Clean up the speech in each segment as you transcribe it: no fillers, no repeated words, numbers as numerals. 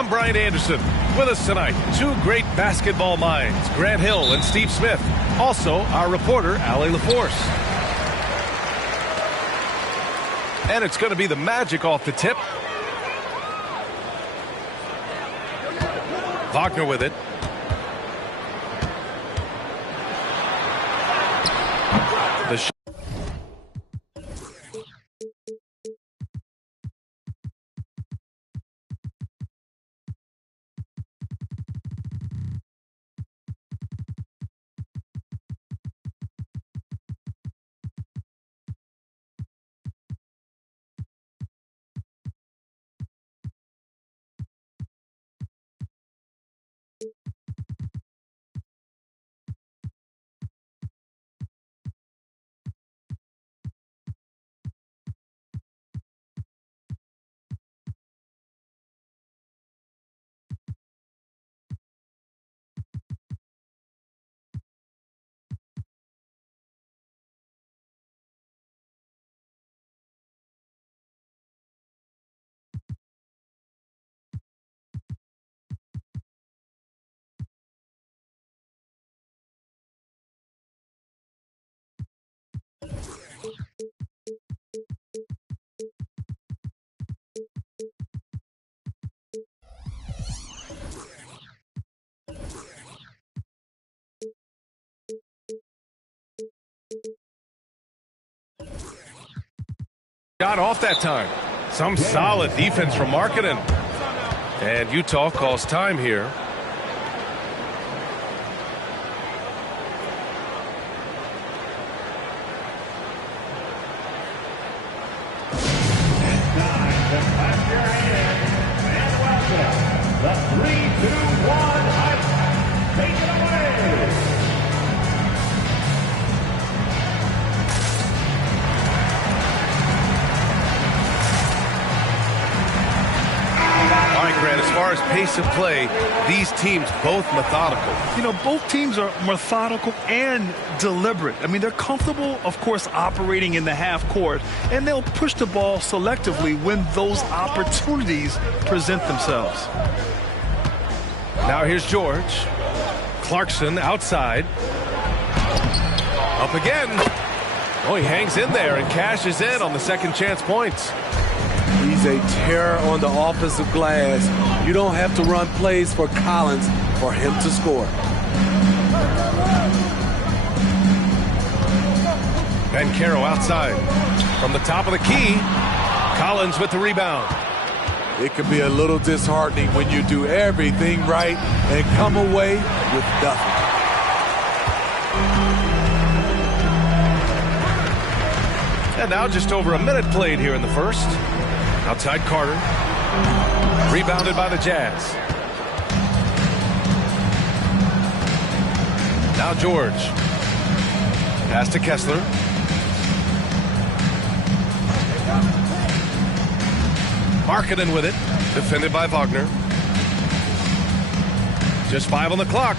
I'm Brian Anderson. With us tonight, two great basketball minds, Grant Hill and Steve Smith. Also, our reporter, Allie LaForce. And it's going to be the Magic off the tip. Wagner with it. The shot. Shot off that time. Some solid defense from Markkanen. And Utah calls time here. The 3-2-1 hike. Take it away. All right, Grant, as far as pace of play, these teams both methodical. You know, both teams are methodical and deliberate. I mean, they're comfortable, of course, operating in the half court, and they'll push the ball selectively when those opportunities present themselves. Now here's George. Clarkson outside. Up again. Oh, he hangs in there and cashes in on the second chance points. He's a terror on the offensive glass. You don't have to run plays for Collins for him to score. Banchero outside. From the top of the key, Collins with the rebound. It can be a little disheartening when you do everything right and come away with nothing. And now just over a minute played here in the first. Outside Carter. Rebounded by the Jazz. Now George. Pass to Kessler. Markkanen with it. Defended by Wagner. Just 5 on the clock.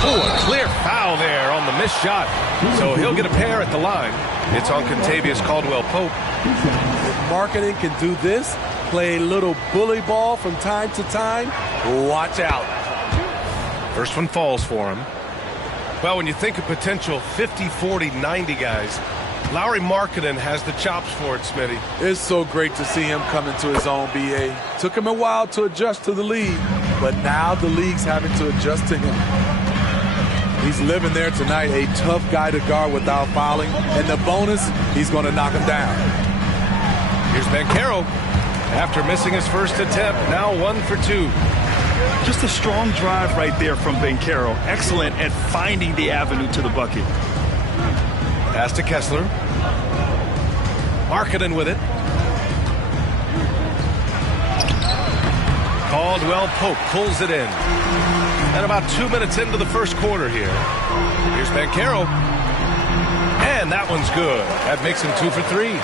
Oh, a clear foul there on the missed shot. So he'll get a pair at the line. It's on Contavious Caldwell-Pope. If Markkanen can do this, play a little bully ball from time to time, watch out. First one falls for him. Well, when you think of potential 50, 40, 90 guys, Lauri Markkanen has the chops for it, Smitty. It's so great to see him come into his own, BA. Took him a while to adjust to the league, but now the league's having to adjust to him. He's living there tonight, a tough guy to guard without fouling, and the bonus, he's going to knock him down. Here's Banchero. After missing his first attempt, now 1 for 2. Just a strong drive right there from Banchero. Excellent at finding the avenue to the bucket. Pass to Kessler. Markkanen with it. Caldwell-Pope pulls it in. And about 2 minutes into the first quarter here. Here's Banchero. And that one's good. That makes him 2 for 3.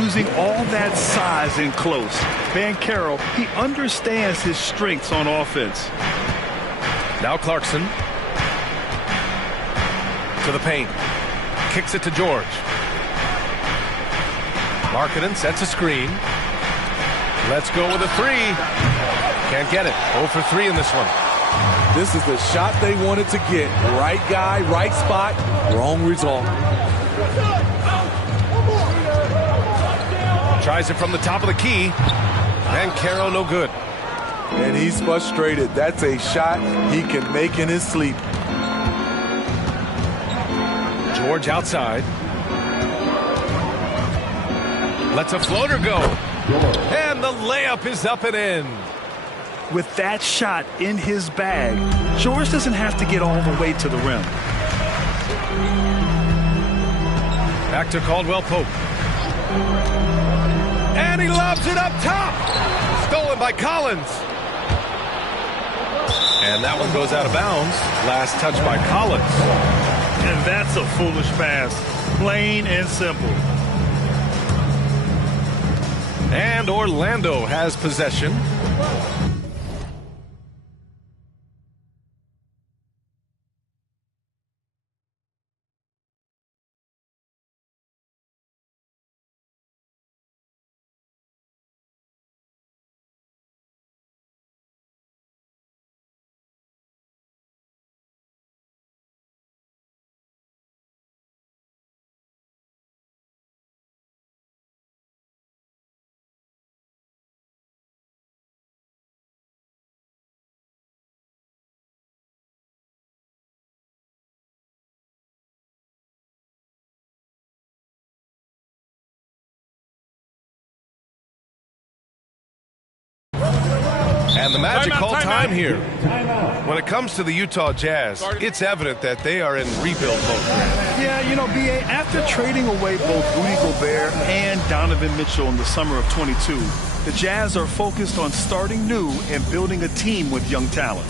Using all that size in close, Banchero, he understands his strengths on offense. Now Clarkson. To the paint. Kicks it to George. Markkanen sets a screen. Let's go with a three. Can't get it. 0 for 3 in this one. This is the shot they wanted to get. Right guy, right spot, wrong result. Tries it from the top of the key. Banchero, no good. And he's frustrated. That's a shot he can make in his sleep. George outside. Lets a floater go. And the layup is up and in. With that shot in his bag, George doesn't have to get all the way to the rim. Back to Caldwell Pope. And he lobs it up top. Stolen by Collins. And that one goes out of bounds. Last touch by Collins. And that's a foolish pass. Plain and simple. And Orlando has possession. And the Magic call time here. When it comes to the Utah Jazz, it's evident that they are in rebuild mode. Yeah, you know, B.A., after trading away both Rudy Gobert and Donovan Mitchell in the summer of 22, the Jazz are focused on starting new and building a team with young talent.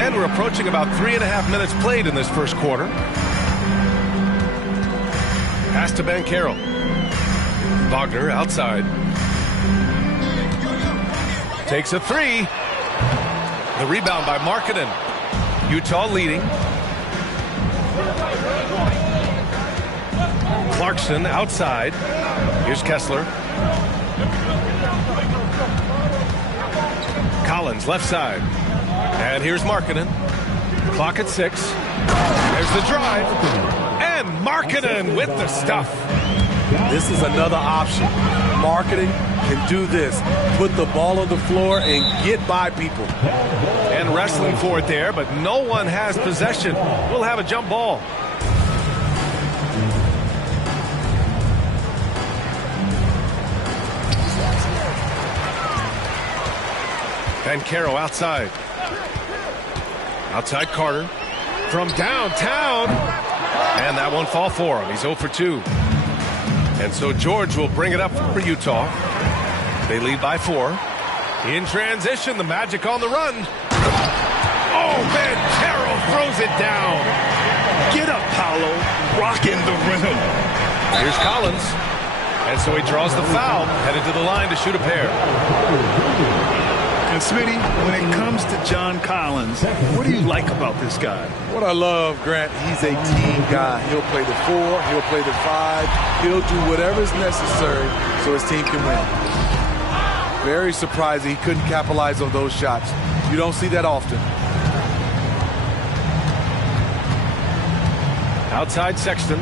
And we're approaching about 3.5 minutes played in this first quarter. Pass to Banchero. Wagner outside. Takes a three. The rebound by Markkanen. Utah leading. Clarkson outside. Here's Kessler. Collins left side. And here's Markkanen. Clock at 6. There's the drive. And Markkanen with the stuff. This is another option. Markkanen can do this. Put the ball on the floor and get by people. And wrestling for it there, but no one has possession. We'll have a jump ball. Banchero outside. Outside Carter. From downtown. And that won't fall for him. He's 0 for 2. And so George will bring it up for Utah. They lead by 4. In transition, the Magic on the run. Oh, Banchero throws it down. Get up, Paolo. Rocking the rim. Here's Collins. And so he draws the foul. Headed to the line to shoot a pair. And Smitty, when it comes to John Collins, what do you like about this guy? What I love, Grant, he's a team guy. He'll play the 4, he'll play the 5, he'll do whatever is necessary so his team can win. Very surprising he couldn't capitalize on those shots. You don't see that often. Outside Sexton.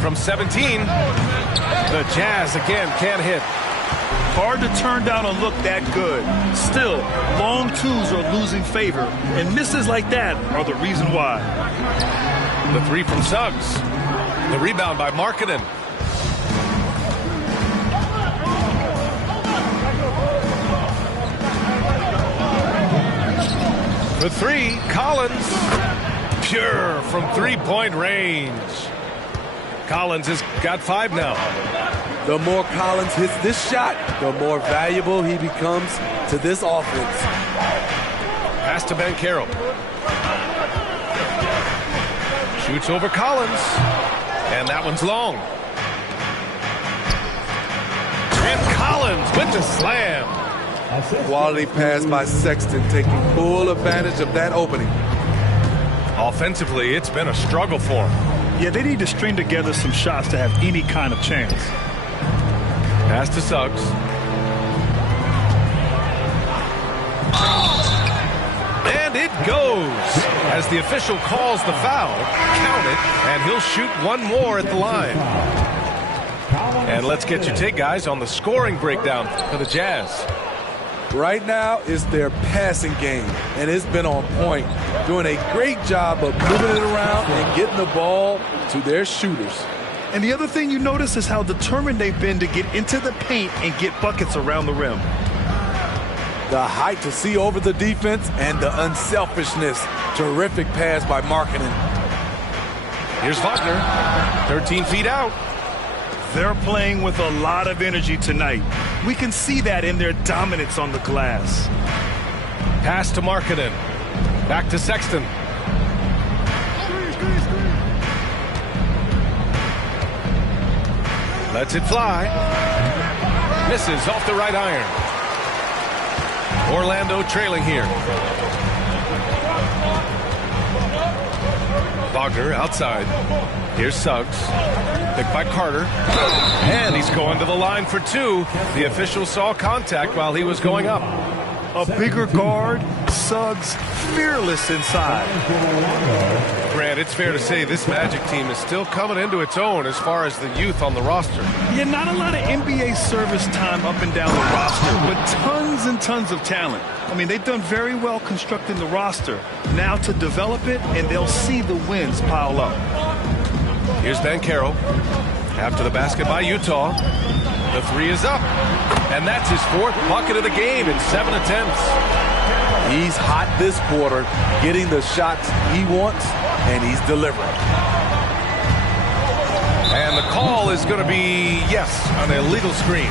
From 17, the Jazz again can't hit. Hard to turn down a look that good. Still, long twos are losing favor, and misses like that are the reason why. The three from Suggs. The rebound by Markkanen. The three, Collins. Pure from three-point range. Collins has got 5 now. The more Collins hits this shot, the more valuable he becomes to this offense. Pass to Banchero. Shoots over Collins. And that one's long. And Collins with the slam. Quality pass by Sexton, taking full advantage of that opening. Offensively, it's been a struggle for them. Yeah, they need to string together some shots to have any kind of chance. Pass to Suggs. And it goes. As the official calls the foul, count it, and he'll shoot one more at the line. And let's get your take, guys, on the scoring breakdown for the Jazz. Right now, it's their passing game, and it's been on point. Doing a great job of moving it around and getting the ball to their shooters. And the other thing you notice is how determined they've been to get into the paint and get buckets around the rim. The height to see over the defense and the unselfishness. Terrific pass by Markkanen. Here's Wagner, 13 feet out. They're playing with a lot of energy tonight. We can see that in their dominance on the glass. Pass to Markkanen. Back to Sexton. Lets it fly. Misses off the right iron. Orlando trailing here. Wagner outside. Here's Suggs. Picked by Carter. And he's going to the line for two. The official saw contact while he was going up. A bigger guard, Suggs fearless inside. Grant, it's fair to say this Magic team is still coming into its own as far as the youth on the roster. Yeah, not a lot of NBA service time up and down the roster, but tons and tons of talent. I mean, they've done very well constructing the roster. Now to develop it, and they'll see the wins pile up. Here's Banchero. After the basket by Utah. The three is up. And that's his fourth bucket of the game in 7 attempts. He's hot this quarter, getting the shots he wants, and he's delivering. And the call is going to be, yes, an illegal screen.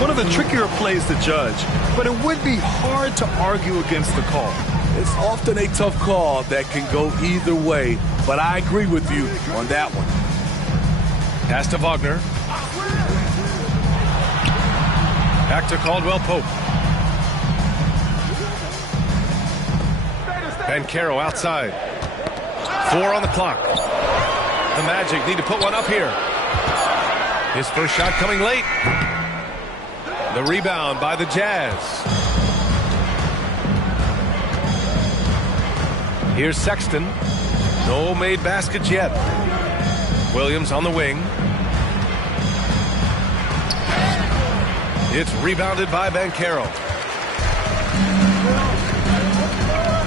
One of the trickier plays to judge, but it would be hard to argue against the call. It's often a tough call that can go either way, but I agree with you on that one. Pass to Wagner. Back to Caldwell-Pope. Banchero outside. 4 on the clock. The Magic need to put one up here. His first shot coming late. The rebound by the Jazz. Here's Sexton. No made baskets yet. Williams on the wing. It's rebounded by Banchero.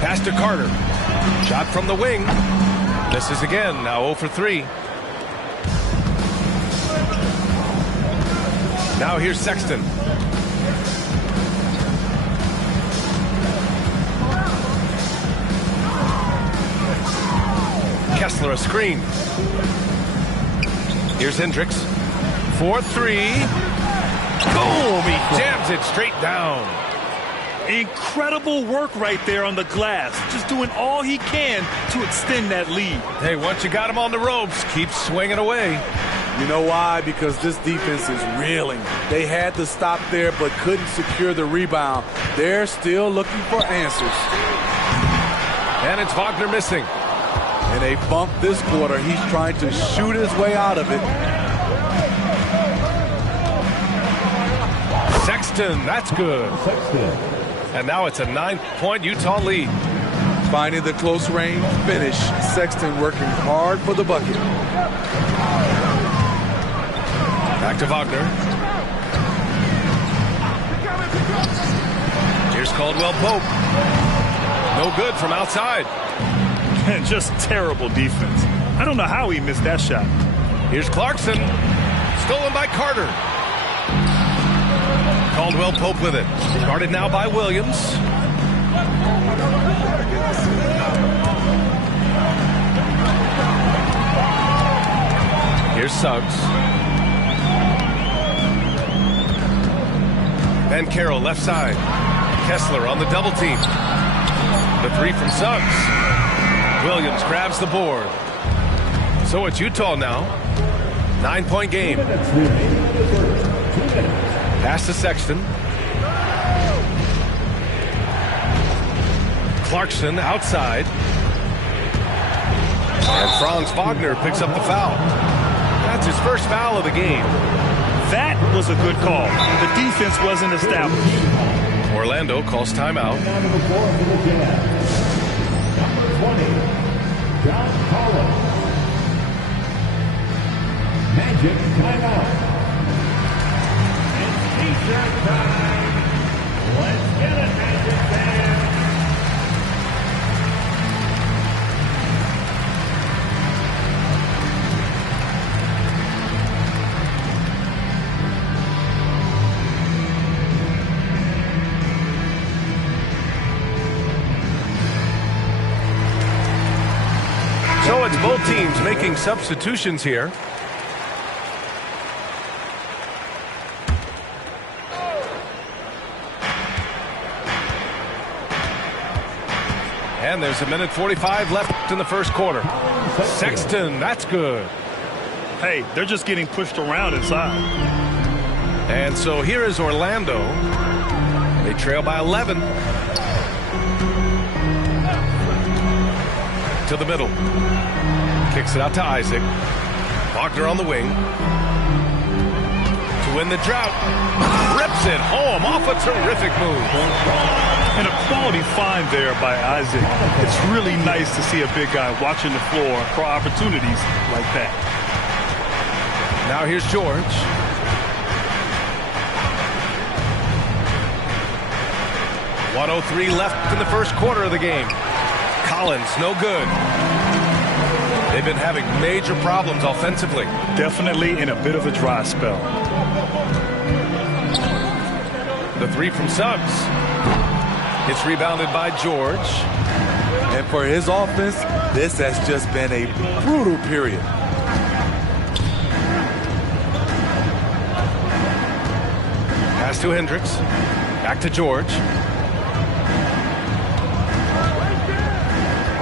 Pass to Carter. Shot from the wing. Misses again. Now 0 for 3. Now here's Sexton. Kessler a screen. Here's Hendricks. 4-3. Boom! He jams it straight down. Incredible work right there on the glass. Just doing all he can to extend that lead. Hey, once you got him on the ropes, keep swinging away. You know why? Because this defense is reeling. They had to stop there but couldn't secure the rebound. They're still looking for answers. And it's Wagner missing. In a bump this quarter, he's trying to shoot his way out of it. Sexton, that's good. And now it's a 9-point Utah lead. Finding the close range finish. Sexton working hard for the bucket. Back to Wagner. Here's Caldwell-Pope. No good from outside. And just terrible defense. I don't know how he missed that shot. Here's Clarkson. Stolen by Carter. Caldwell-Pope with it. Guarded now by Williams. Here's Suggs. Banchero left side. Kessler on the double team. The three from Suggs. Williams grabs the board. So it's Utah now. 9-point game. Pass to Sexton. Clarkson outside. And Franz Wagner picks up the foul. That's his first foul of the game. That was a good call. The defense wasn't established. Orlando calls timeout. Now number 4 for the Jazz. Number 20, John Collins. Magic timeout. It's t-shirt time. Let's get it, Magic fans. So it's both teams making substitutions here. And there's 1:45 left in the first quarter. Sexton, that's good. Hey, they're just getting pushed around inside. And so here is Orlando. They trail by 11. To the middle. Kicks it out to Isaac. Wagner on the wing. To win the drought. Rips it home off a terrific move. And a quality find there by Isaac. It's really nice to see a big guy watching the floor for opportunities like that. Now here's George. .103 left in the first quarter of the game. Collins, no good. They've been having major problems offensively. Definitely in a bit of a dry spell. The three from Suggs. It's rebounded by George. And for his offense, this has just been a brutal period. Pass to Hendricks. Back to George.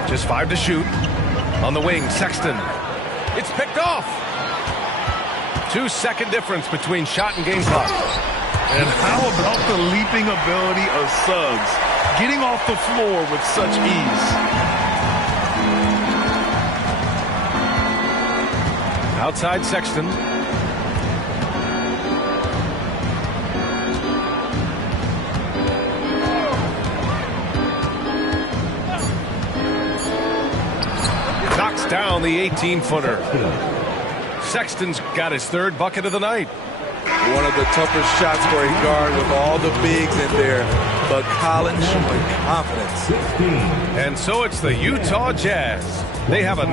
Just 5 to shoot. On the wing, Sexton. It's picked off. 2-second difference between shot and game clock. And how about the leaping ability of Suggs? Getting off the floor with such ease. Outside Sexton. Knocks down the 18-footer. Sexton's got his third bucket of the night. One of the toughest shots for a guard with all the bigs in there, but Collins showing confidence. And so it's the Utah Jazz. They have a...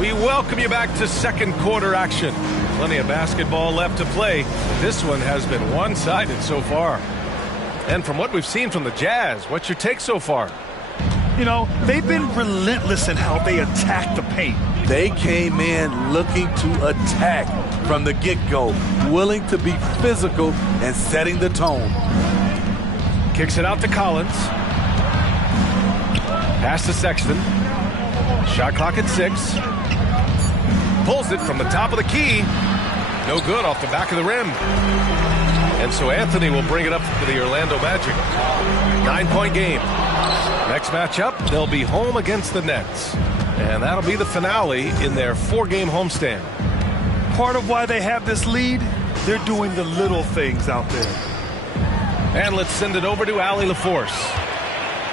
We welcome you back to second quarter action. Plenty of basketball left to play. This one has been one-sided so far. And from what we've seen from the Jazz, what's your take so far? You know, they've been relentless in how they attack the paint. They came in looking to attack from the get-go, willing to be physical and setting the tone. Kicks it out to Collins. Pass to Sexton. Shot clock at 6. Pulls it from the top of the key. No good off the back of the rim. And so Anthony will bring it up for the Orlando Magic. 9-point game. Next matchup, they'll be home against the Nets. And that'll be the finale in their 4-game homestand. Part of why they have this lead, they're doing the little things out there. And let's send it over to Allie LaForce.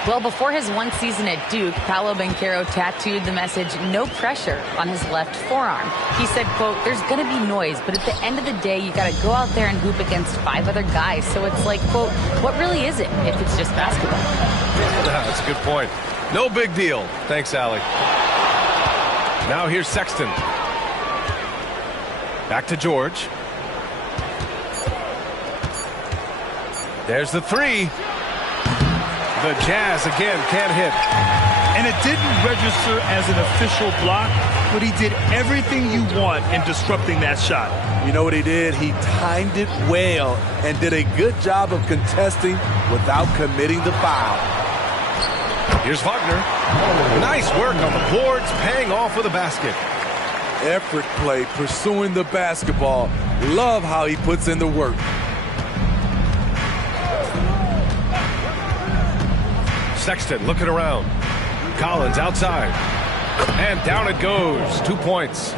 Well, before his one season at Duke, Paolo Banchero tattooed the message, "No pressure," on his left forearm. He said, quote, "There's going to be noise, but at the end of the day, you got to go out there and hoop against 5 other guys. So it's like, quote, what really is it if it's just basketball?" That's a good point. No big deal. Thanks, Allie. Now here's Sexton. Back to George. There's the 3. The Jazz again can't hit. And it didn't register as an official block, but he did everything you want in disrupting that shot. You know what he did? He timed it well and did a good job of contesting without committing the foul. Here's Wagner. Nice work on the boards, paying off with a basket. Effort play, pursuing the basketball. Love how he puts in the work. Sexton looking around. Collins outside. And down it goes. 2 points.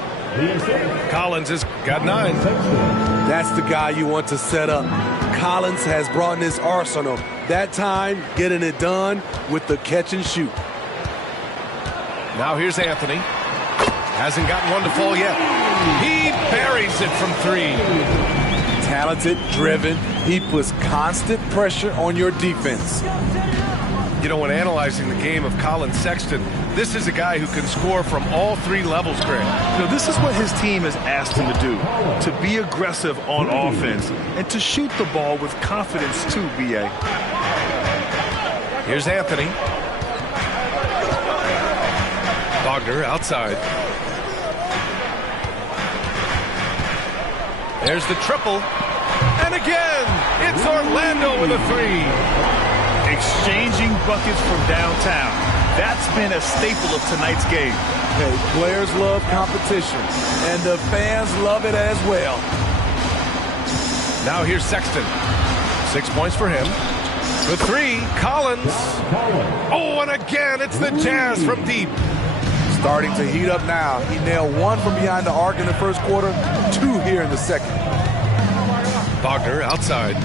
Collins has got 9. That's the guy you want to set up. Collins has brought in his arsenal. That time, getting it done with the catch and shoot. Now here's Anthony. Hasn't gotten one to fall yet. He buries it from 3. Talented, driven. He puts constant pressure on your defense. You know, when analyzing the game of Colin Sexton, this is a guy who can score from all 3 levels, Greg. You know, this is what his team has asked him to do, to be aggressive on offense and to shoot the ball with confidence too, B.A. Here's Anthony. Wagner outside. There's the triple. And again, it's Orlando with a 3. Exchanging buckets from downtown. That's been a staple of tonight's game. Hey, players love competition, and the fans love it as well. Now here's Sexton. 6 points for him. The 3, Collins. Oh, and again, it's the Jazz from deep. Starting to heat up now. He nailed 1 from behind the arc in the first quarter, 2 here in the second. Wagner outside.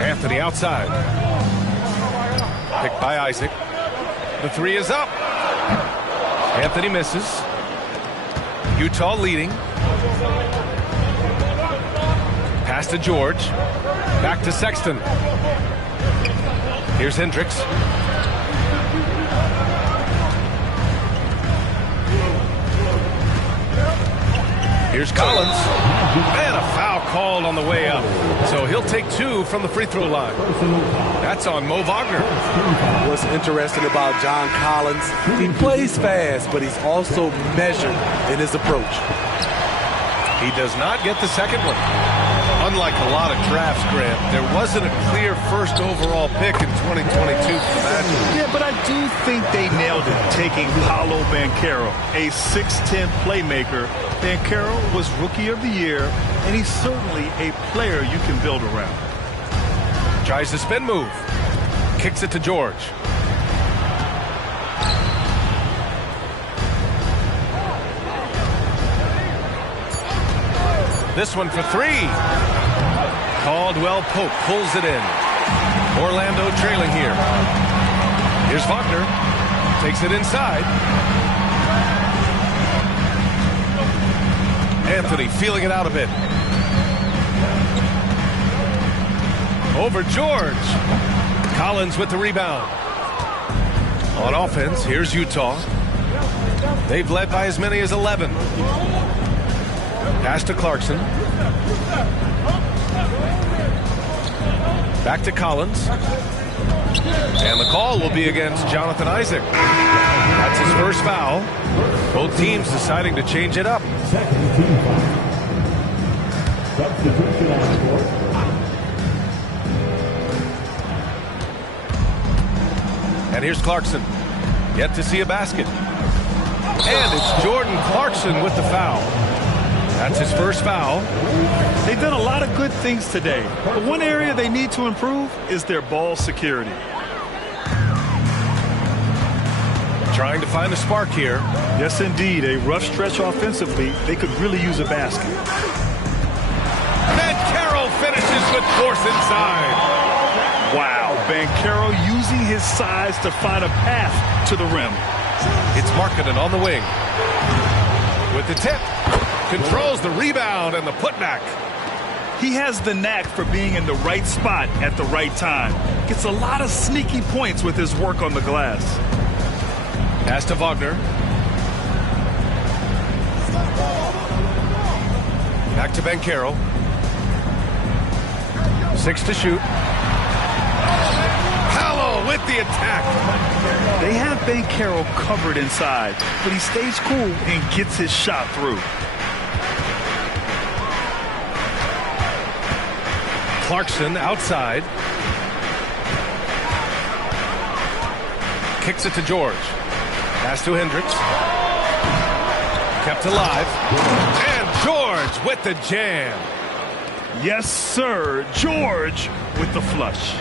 Anthony outside. Picked by Isaac. The 3 is up. Anthony misses. Utah leading. Pass to George. Back to Sexton. Here's Hendricks. Here's Collins. And a foul called on the way up. So he'll take 2 from the free throw line. That's on Mo Wagner. What's interesting about John Collins, he plays fast, but he's also measured in his approach. He does not get the second one. Unlike a lot of drafts, Grant, there wasn't a clear first overall pick in 2022 for the Magic. Yeah, but I do think they nailed it, taking Paolo Banchero, a 6'10 playmaker. Banchero was Rookie of the Year, and he's certainly a player you can build around. Tries the spin move. Kicks it to George. This one for 3. Caldwell Pope pulls it in. Orlando trailing here. Here's Wagner. Takes it inside. Anthony feeling it out a bit. Over George. Collins with the rebound. On offense, here's Utah. They've led by as many as 11. Pass to Clarkson. Back to Collins. And the call will be against Jonathan Isaac. That's his first foul. Both teams deciding to change it up. Substitution on the court. And here's Clarkson. Yet to see a basket. And it's Jordan Clarkson with the foul. That's his first foul. They've done a lot of good things today, but one area they need to improve is their ball security. Trying to find a spark here. Yes, indeed. A rough stretch offensively. They could really use a basket. Banchero finishes with force inside. Wow. Banchero using his size to find a path to the rim. It's Markkanen on the wing. With the tip. Controls the rebound and the putback. He has the knack for being in the right spot at the right time. Gets a lot of sneaky points with his work on the glass. Pass to Wagner. Back to Banchero. 6 to shoot. Paolo with the attack. They have Banchero covered inside, but he stays cool and gets his shot through. Clarkson outside. Kicks it to George. Pass to Hendricks. kept alive. And George with the jam. Yes, sir. George with the flush.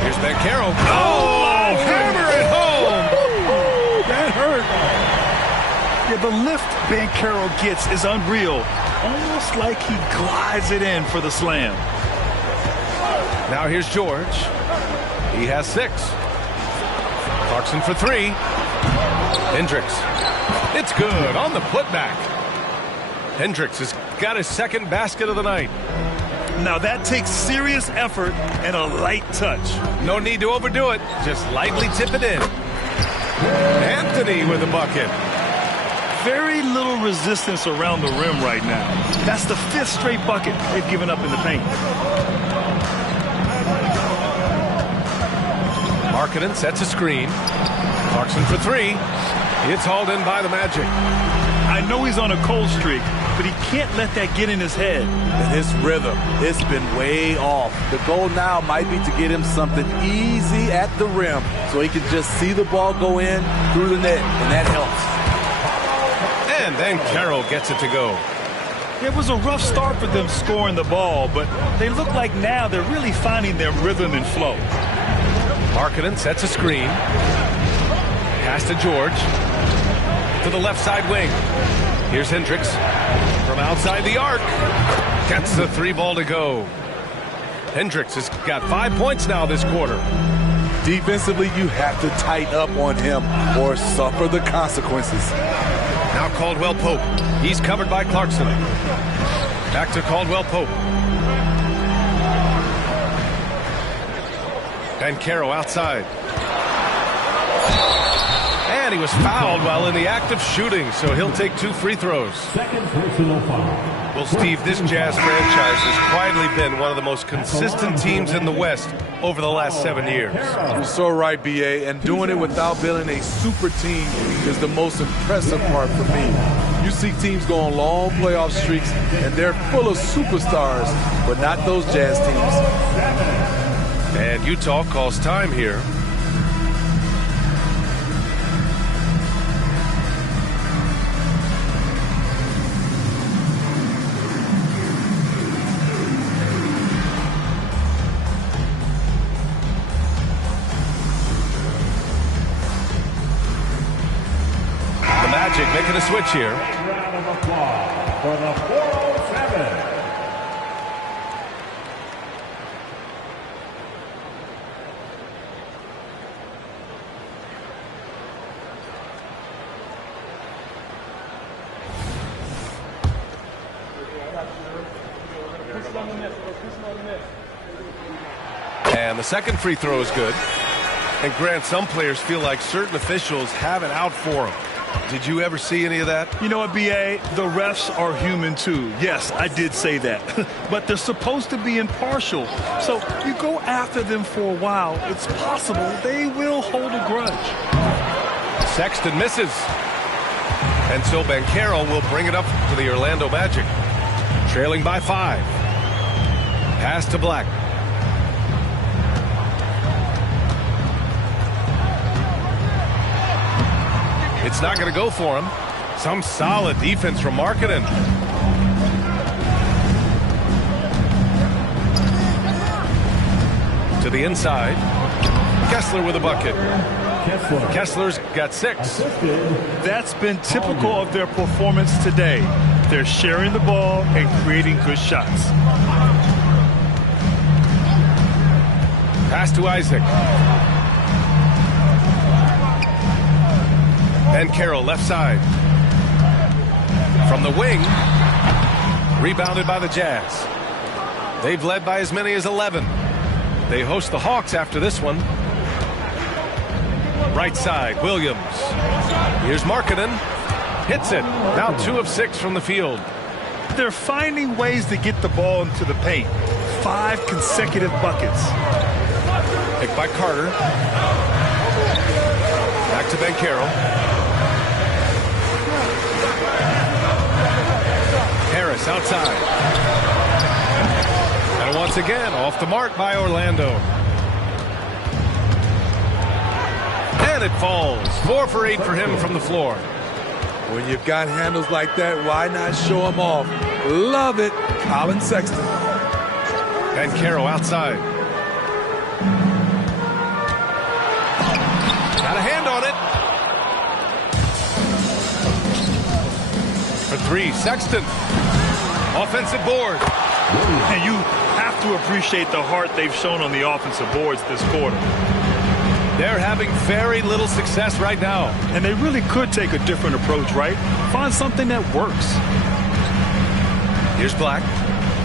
Here's Bancaro. Oh, hammer it home. That hurt. Yeah, the lift Bancaro gets is unreal. Almost like he glides it in for the slam. Now here's George. He has 6. Clarkson for 3. Hendricks. It's good on the putback. Hendricks has got his second basket of the night. Now that takes serious effort and a light touch. No need to overdo it. Just lightly tip it in. Anthony with a bucket. Very little resistance around the rim right now. That's the 5th straight bucket they've given up in the paint. Markkanen sets a screen. Clarkson for 3. It's hauled in by the Magic. I know he's on a cold streak, but he can't let that get in his head. And his rhythm, it's been way off. The goal now might be to get him something easy at the rim so he can just see the ball go in through the net, and that helps. And then Carroll gets it to go. It was a rough start for them scoring the ball, but they look like now they're really finding their rhythm and flow. Markkanen sets a screen. Pass to George. To the left side wing. Here's Hendricks from outside the arc. Gets the 3 ball to go. Hendricks has got 5 points now this quarter. Defensively, you have to tighten up on him or suffer the consequences. Now Caldwell Pope. He's covered by Clarkson. Back to Caldwell Pope. Bancaro outside. And he was fouled while in the act of shooting, so he'll take 2 free throws. Second personal foul. Well, Steve, this Jazz franchise has quietly been one of the most consistent teams in the West over the last 7 years. You're so right, BA, and doing it without building a super team is the most impressive part for me. You see teams go on long playoff streaks, and they're full of superstars, but not those Jazz teams. And Utah calls time here. The Magic making a switch here. Round of applause for the 407. And the second free throw is good. And Grant, some players feel like certain officials have it out for them. Did you ever see any of that? You know what, BA? The refs are human too. Yes, I did say that. But they're supposed to be impartial. So you go after them for a while, it's possible they will hold a grudge. Sexton misses. And so Bancaro will bring it up for the Orlando Magic. Trailing by 5. Pass to Black. It's not going to go for him. Some solid defense from Markkanen. To the inside. Kessler with a bucket. Kessler's got 6. That's been typical of their performance today. They're sharing the ball and creating good shots. Pass to Isaac. And Carroll left side. From the wing. Rebounded by the Jazz. They've led by as many as 11. They host the Hawks after this one. Right side, Williams. Here's Markkanen. Hits it. Now 2 of 6 from the field. They're finding ways to get the ball into the paint. 5 consecutive buckets. Picked by Carter. Back to Bancaro. Harris outside. And once again, off the mark by Orlando. and it falls. 4 for 8 for him from the floor. When you've got handles like that, why not show them off? Love it, Colin Sexton. And Caro outside. Got a hand on it. For 3, Sexton. Offensive board. And you have to appreciate the heart they've shown on the offensive boards this quarter. They're having very little success right now. And they really could take a different approach, right? Find something that works. Here's Black.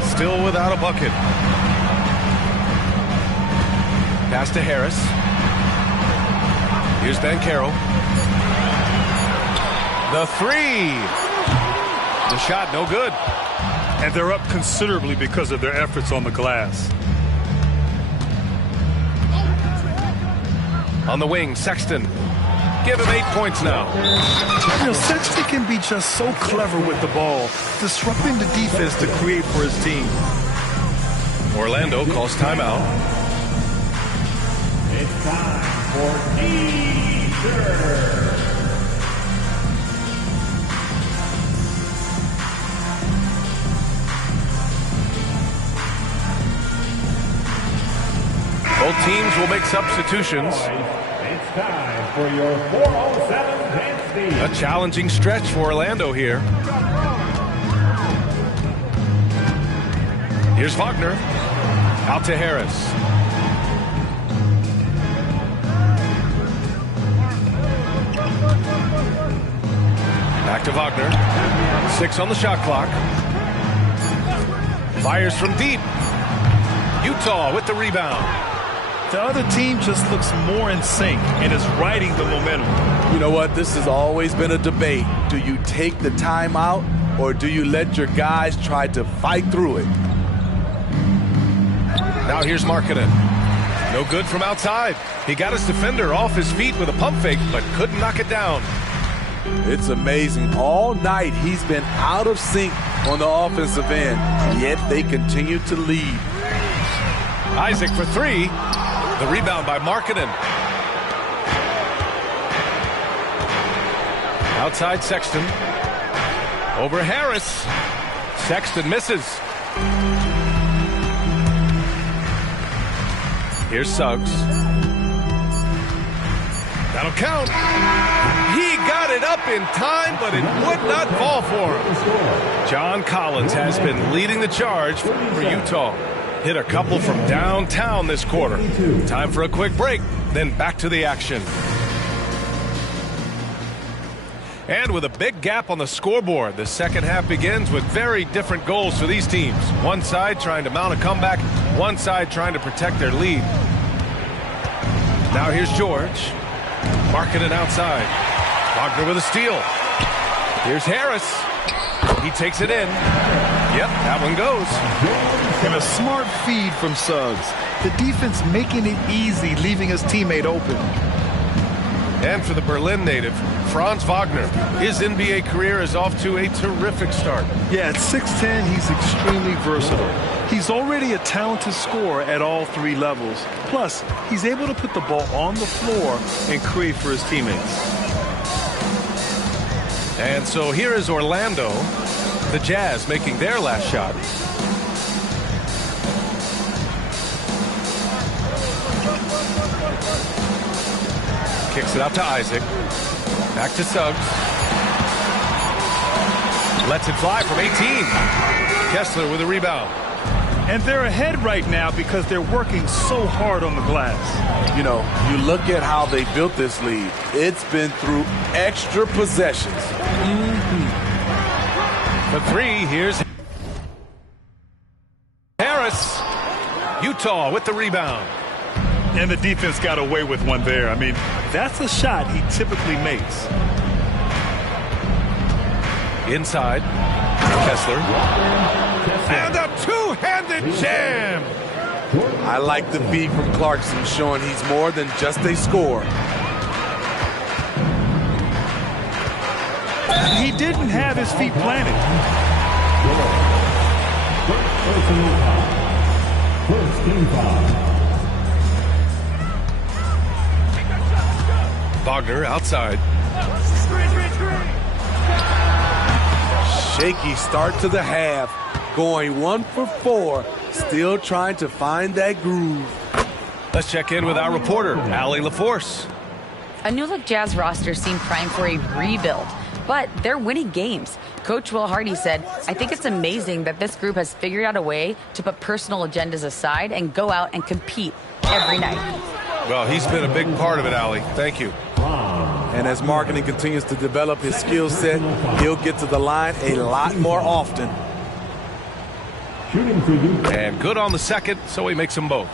Still without a bucket. Pass to Harris. Here's Caro. The 3. The shot no good. And they're up considerably because of their efforts on the glass. On the wing, Sexton. Give him 8 points now. You know, Sexton can be just so clever with the ball, disrupting the defense to create for his team. Orlando calls timeout. It's time for teaser. Both teams will make substitutions. It's time for your 407 dance. A challenging stretch for Orlando here. Here's Wagner. Out to Harris. Back to Wagner. 6 on the shot clock. Fires from deep. Utah with the rebound. The other team just looks more in sync and is riding the momentum. You know what? This has always been a debate. Do you take the timeout or do you let your guys try to fight through it? Now here's Markkanen. No good from outside. He got his defender off his feet with a pump fake, but couldn't knock it down. It's amazing. All night he's been out of sync on the offensive end, yet they continue to lead. Isaac for 3. The rebound by Markkanen. Outside Sexton. Over Harris. Sexton misses. Here's Suggs. That'll count. He got it up in time, but it would not fall for him. John Collins has been leading the charge for Utah. Hit a couple from downtown this quarter. Time for a quick break, then back to the action. And with a big gap on the scoreboard, the second half begins with very different goals for these teams. One side trying to mount a comeback, one side trying to protect their lead. Now here's George. Markkanen outside. Wagner with a steal. Here's Harris. He takes it in. Yep, that one goes. And a smart feed from Suggs. The defense making it easy, leaving his teammate open. And for the Berlin native, Franz Wagner, his NBA career is off to a terrific start. Yeah, at 6'10", he's extremely versatile. He's already a talented scorer at all 3 levels. Plus, he's able to put the ball on the floor and create for his teammates. And so here is Orlando, the Jazz making their last shot. Kicks it out to Isaac. Back to Suggs. Lets it fly from 18. Kessler with a rebound. And they're ahead right now because they're working so hard on the glass. You know, you look at how they built this lead. It's been through extra possessions. For 3, here's Harris. Utah with the rebound. And the defense got away with one there. I mean, that's a shot he typically makes. Inside. Kessler. And a two-handed jam. I like the feed from Clarkson, showing he's more than just a scorer. He didn't have his feet planted. First team foul. Wagner outside. Shaky start to the half. Going 1 for 4. Still trying to find that groove. Let's check in with our reporter, Allie LaForce. A new-look Jazz roster seemed primed for a rebuild, but they're winning games. Coach Will Hardy said, "I think it's amazing that this group has figured out a way to put personal agendas aside and go out and compete every night." Well, he's been a big part of it, Allie. Thank you. And as marketing continues to develop his skill set, he'll get to the line a lot more often. Shooting for you. And good on the second, so he makes them both.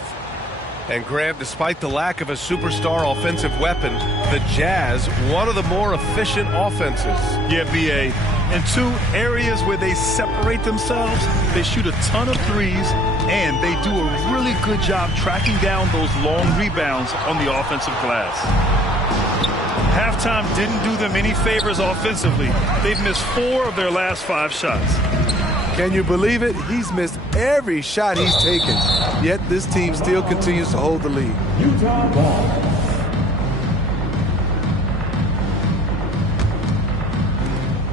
And Grant, despite the lack of a superstar offensive weapon, the Jazz, one of the more efficient offenses. Yeah, BA. In two areas where they separate themselves, they shoot a ton of threes, and they do a really good job tracking down those long rebounds on the offensive glass. Halftime didn't do them any favors offensively. They've missed 4 of their last 5 shots. Can you believe it? He's missed every shot he's taken. Yet this team still continues to hold the lead. Utah ball.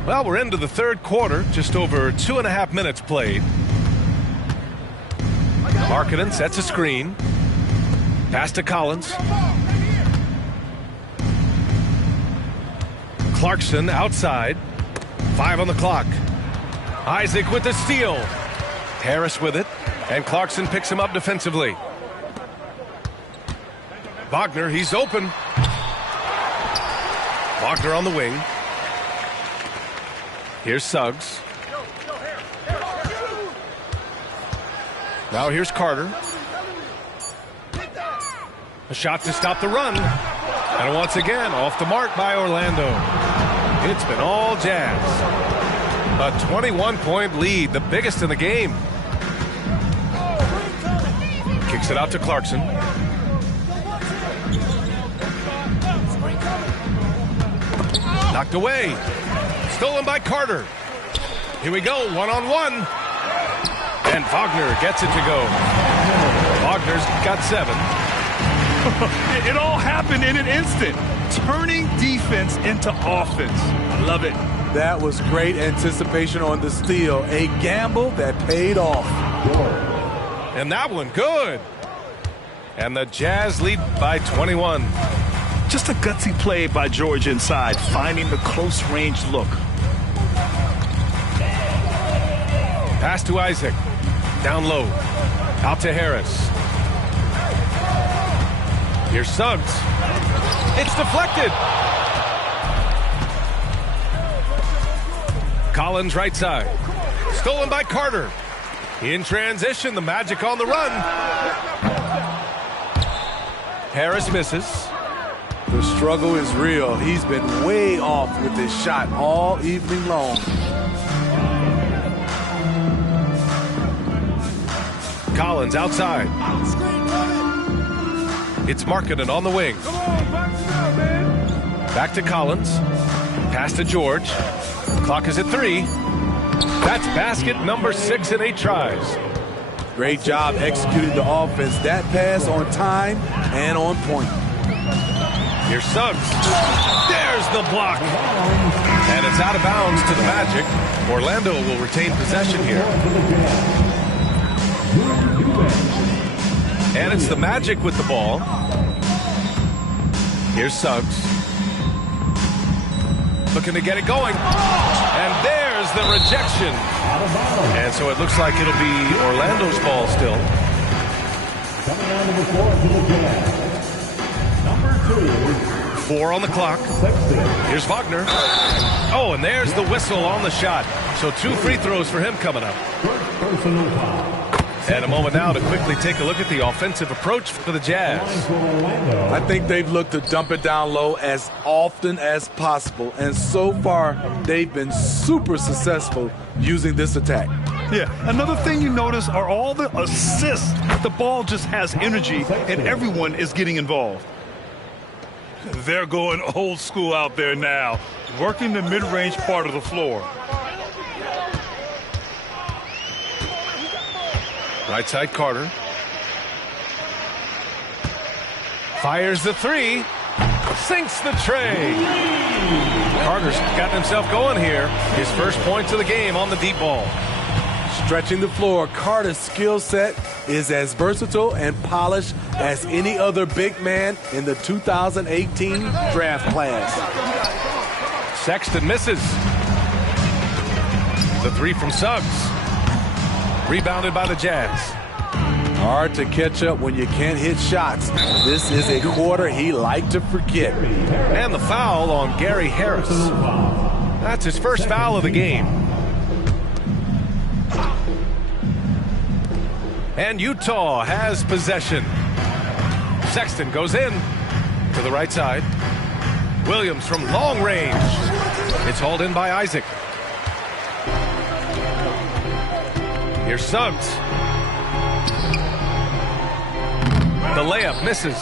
Well, we're into the third quarter, just over 2.5 minutes played. Markkanen sets a screen. Pass to Collins. Clarkson outside. 5 on the clock. Isaac with the steal. Harris with it. And Clarkson picks him up defensively. Wagner, he's open. Wagner on the wing. Here's Suggs. Now here's Carter. A shot to stop the run. And once again, off the mark by Orlando. It's been all Jazz. A 21-point lead, the biggest in the game. Kicks it out to Clarkson. Knocked away. Stolen by Carter. Here we go, one-on-one. And Wagner gets it to go. Wagner's got 7. It all happened in an instant. Turning defense into offense. I love it. That was great anticipation on the steal. A gamble that paid off. And that one, good. And the Jazz lead by 21. Just a gutsy play by George inside, finding the close range look. Pass to Isaac. Down low. Out to Harris. Here's Suggs. It's deflected. Collins right side. Stolen by Carter. In transition, the Magic on the run. Harris misses. The struggle is real. He's been way off with this shot all evening long. Collins outside. It's Markkanen on the wing. Back to Collins. Pass to George. Clock is at 3. That's basket number 6 in 8 tries. Great job executing the offense. That pass on time and on point. Here's Suggs. There's the block. And it's out of bounds to the Magic. Orlando will retain possession here. And it's the Magic with the ball. Here's Suggs. Looking to get it going. And there's the rejection. And so it looks like it'll be Orlando's ball still. Coming onto the floor for the Jazz. Number 2. 4 on the clock. Here's Wagner. Oh, and there's the whistle on the shot. So 2 free throws for him coming up. Personal foul. And a moment now to quickly take a look at the offensive approach for the Jazz. I think they've looked to dump it down low as often as possible. And so far, they've been super successful using this attack. Yeah, another thing you notice are all the assists. The ball just has energy, and everyone is getting involved. They're going old school out there now, working the mid-range part of the floor. Right side Carter. Fires the 3. sinks the tray. Carter's got himself going here. His first points of the game on the deep ball. Stretching the floor, Carter's skill set is as versatile and polished as any other big man in the 2018 draft class. Sexton misses. The three from Suggs. Rebounded by the Jazz. Hard to catch up when you can't hit shots. This is a quarter he liked to forget. And the foul on Gary Harris. That's his first foul of the game. And Utah has possession. Sexton goes in to the right side. Williams from long range. It's hauled in by Isaac. Here's Suggs. The layup misses.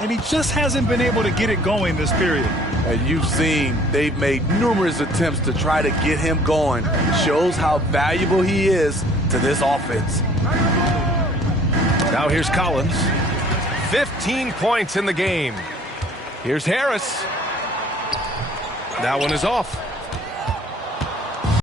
And he just hasn't been able to get it going this period. And you've seen they've made numerous attempts to try to get him going. Shows how valuable he is to this offense. Now here's Collins. 15 points in the game. Here's Harris. That one is off.